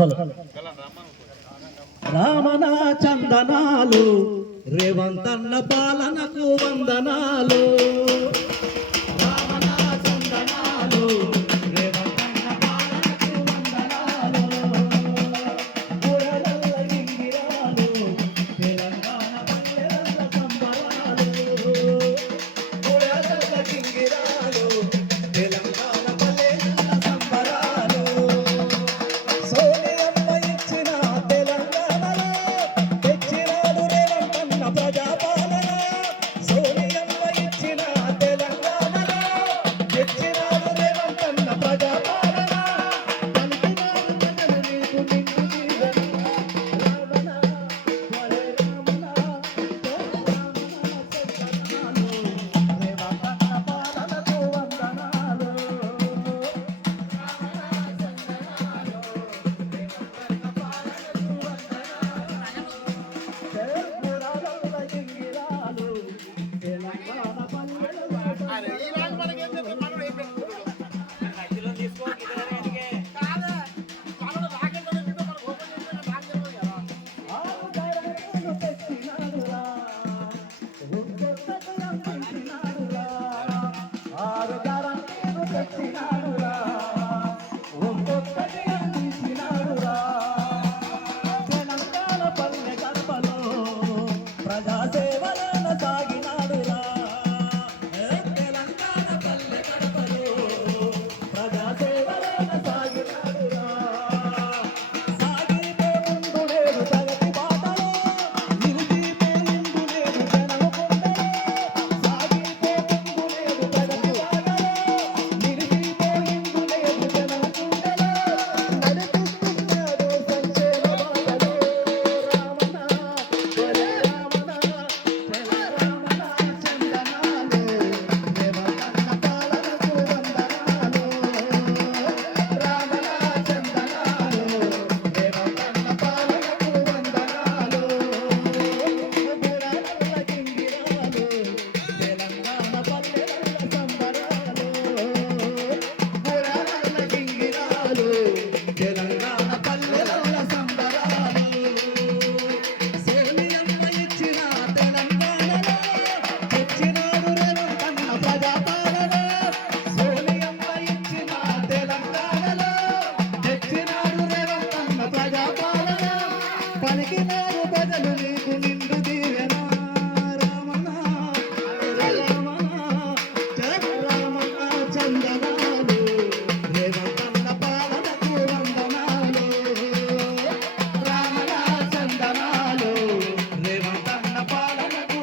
Hello రామన చందనాలు రేవంతన్న పాలనకు వందనాలు.